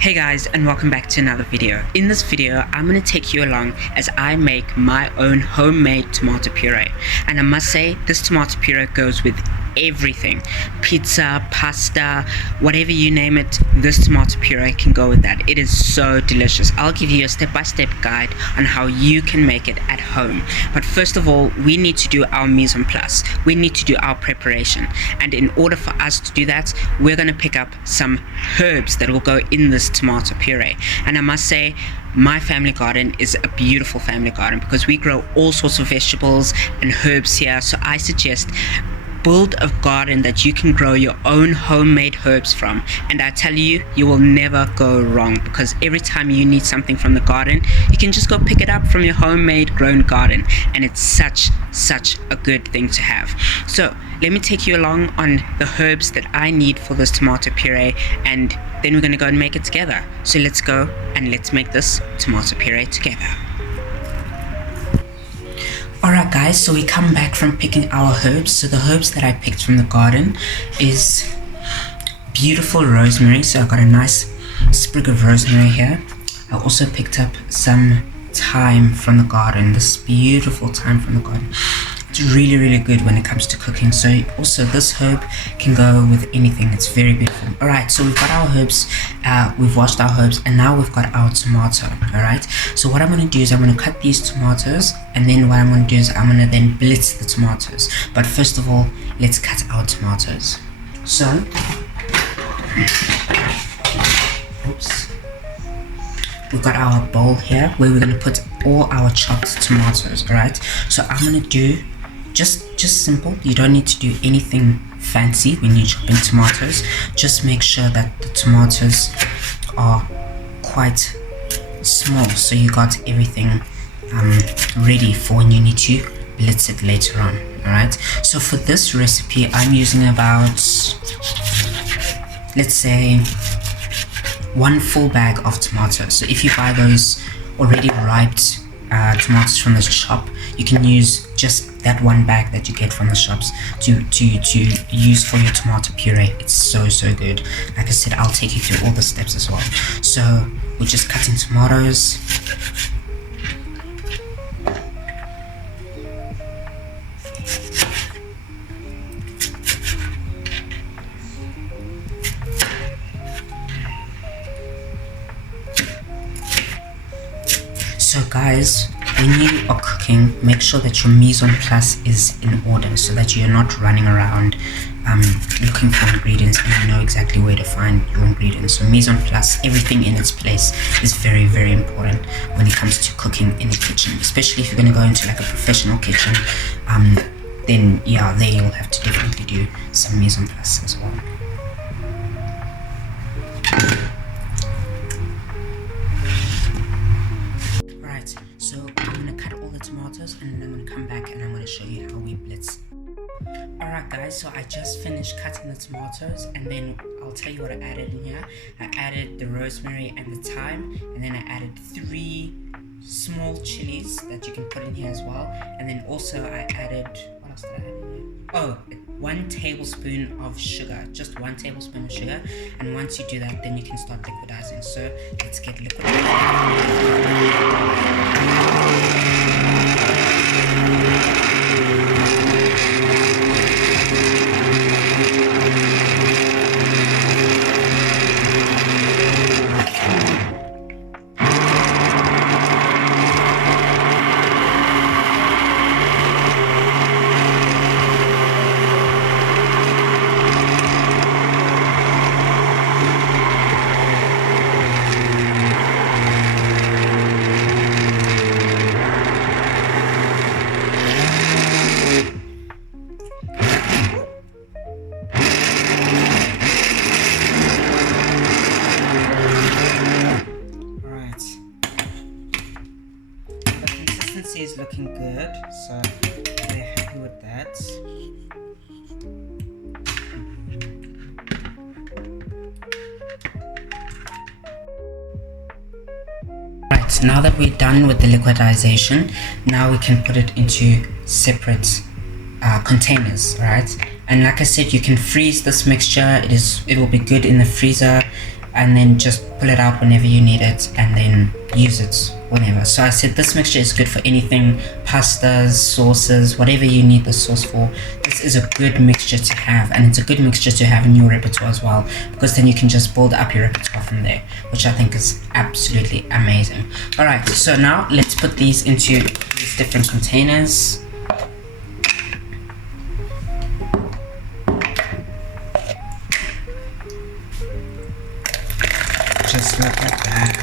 Hey guys, and welcome back to another video. In this video, I'm going to take you along as I make my own homemade tomato puree. And I must say, this tomato puree goes with everything. Pizza, pasta, whatever you name it, this tomato puree can go with that. It is so delicious. I'll give you a step-by-step guide on how you can make it at home. But first of all, we need to do our mise en place. We need to do our preparation. And in order for us to do that, we're going to pick up some herbs that will go in this tomato puree. And I must say, my family garden is a beautiful family garden because we grow all sorts of vegetables and herbs here. So I suggest build a garden that you can grow your own homemade herbs from, and I tell you, you will never go wrong, because every time you need something from the garden, you can just go pick it up from your homemade grown garden, and it's such a good thing to have. So let me take you along on the herbs that I need for this tomato puree, and then we're going to go and make it together. So let's go and let's make this tomato puree together. Alright guys, so we come back from picking our herbs. So the herbs that I picked from the garden is beautiful rosemary. So I got a nice sprig of rosemary here. I also picked up some thyme from the garden, this beautiful thyme from the garden. It's really good when it comes to cooking. So also this herb can go with anything. It's very beautiful. Alright, so we've got our herbs, we've washed our herbs, and now we've got our tomato. Alright, so what I'm going to do is I'm going to cut these tomatoes, and then what I'm going to do is I'm going to then blitz the tomatoes. But first of all, let's cut our tomatoes. So oops, we've got our bowl here where we're going to put all our chopped tomatoes. Alright, so I'm going to do just simple. You don't need to do anything fancy when you're chopping tomatoes. Just make sure that the tomatoes are quite small, so you got everything ready for when you need to blitz it later on. Alright, so for this recipe I'm using about, let's say, 1 full bag of tomatoes. So if you buy those already ripe tomatoes from the shop, you can use just that 1 bag that you get from the shops to use for your tomato puree. It's so good. Like I said, I'll take you through all the steps as well. So we're just cutting tomatoes. So guys, when you are cooking, make sure that your mise en place is in order, so that you're not running around looking for ingredients and you know exactly where to find your ingredients. So mise en place, everything in its place, is very important when it comes to cooking in a kitchen, especially if you're going to go into like a professional kitchen. Then yeah, there you'll have to definitely do some mise en place as well. So I'm going to cut all the tomatoes, and then I'm going to come back and I'm going to show you how we blitz. Alright guys, so I just finished cutting the tomatoes, and then I'll tell you what I added in here. I added the rosemary and the thyme, and then I added 3 small chilies that you can put in here as well. And then also I added, what else did I add in here? Oh, 1 tablespoon of sugar, just 1 tablespoon of sugar. And once you do that, then you can start liquidizing. So let's get liquidizing. Is looking good, so we're happy with that. Right, so now that we're done with the liquidization, now we can put it into separate containers, right? And like I said, you can freeze this mixture. It will be good in the freezer and then just pull it out whenever you need it, and then use it whenever. So I said this mixture is good for anything, pastas, sauces, whatever you need the sauce for. This is a good mixture to have, and it's a good mixture to have in your repertoire as well, because then you can just build up your repertoire from there, which I think is absolutely amazing. Alright, so now let's put these into these different containers. Just like that.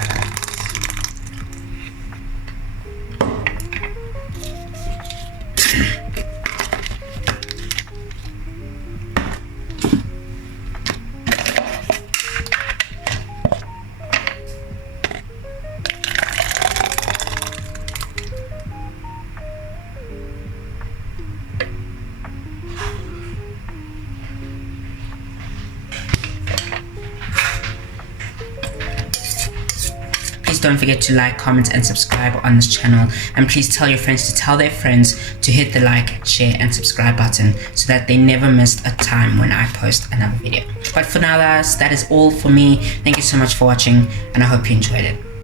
Please don't forget to like, comment and subscribe on this channel, and please tell your friends to tell their friends to hit the like, share and subscribe button so that they never miss a time when I post another video. But for now guys, that is all for me. Thank you so much for watching, and I hope you enjoyed it.